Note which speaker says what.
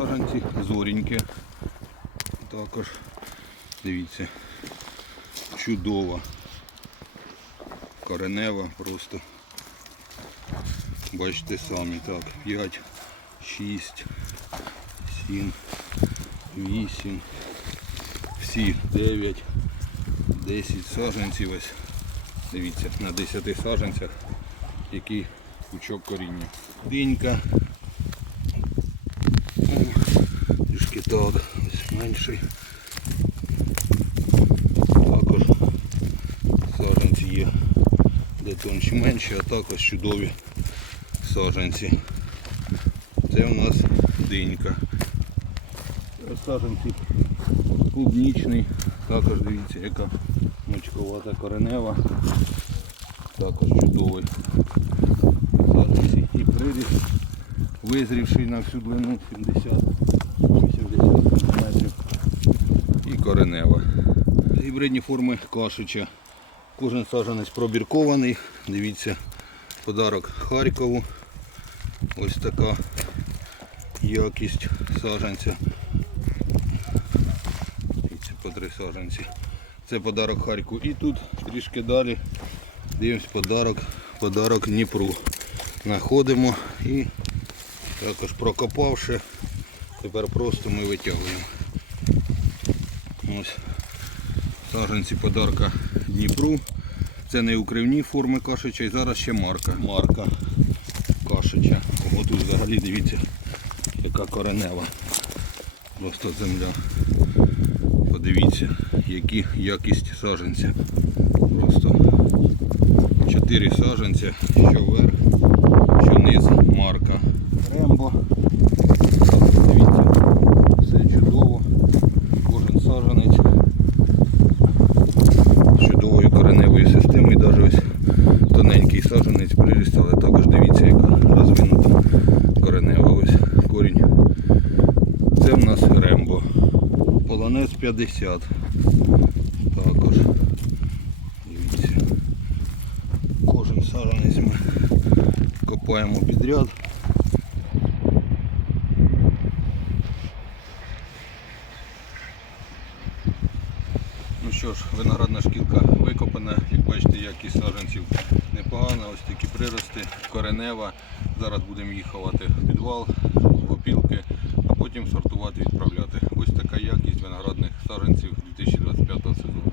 Speaker 1: саджанці зорінькі. Також, дивіться, чудова. Коренева просто. Бачите самі, так, 5, 6, 7, 8, всі 9, 10 саджанців ось. Дивіться, на 10 саджанцях який пучок коріння. Динька. О, Трішки так, ось менший. Також саджанці є де тонші менші, а також чудові саджанці. Це у нас динька. Це Саджанці клубнічний, також дивіться, яка мочковата коренева. Також чудовий саджанці і приріст, визрівший на всю длину 70-80 см. І коренева. Гібридні форми кашича. Кожен саджанець пробіркований. Дивіться, подарок Харкову. Ось така якість саджанця. Дивіться, по три саджанці. Це подарок Харкову. І тут трішки далі дивимось подарок, подарок Дніпру. Знаходимо і також прокопавши, тепер просто ми витягуємо. Ось саджанці подарка Дніпру. Це не укривні форми кашича і зараз ще марка. Марка кашича. Ось тут взагалі дивіться, яка коренева. Просто земля. Подивіться, які якість саджанця. Просто 4 саджанця, що вверх, що низ, марка. Саджанець приріст, але також дивіться, яка розвинута коренева. Ось корінь. Це в нас рембо. Полонець 50. Також. Дивіться. Кожен саджанець ми копаємо підряд. Ну що ж, виноградна шкілка викопана, як бачите, якість саджанців непогана, ось такі прирости, коренева. Зараз будемо їх ховати в підвал, в опілки, а потім сортувати, відправляти. Ось така якість виноградних саджанців 2025 сезону.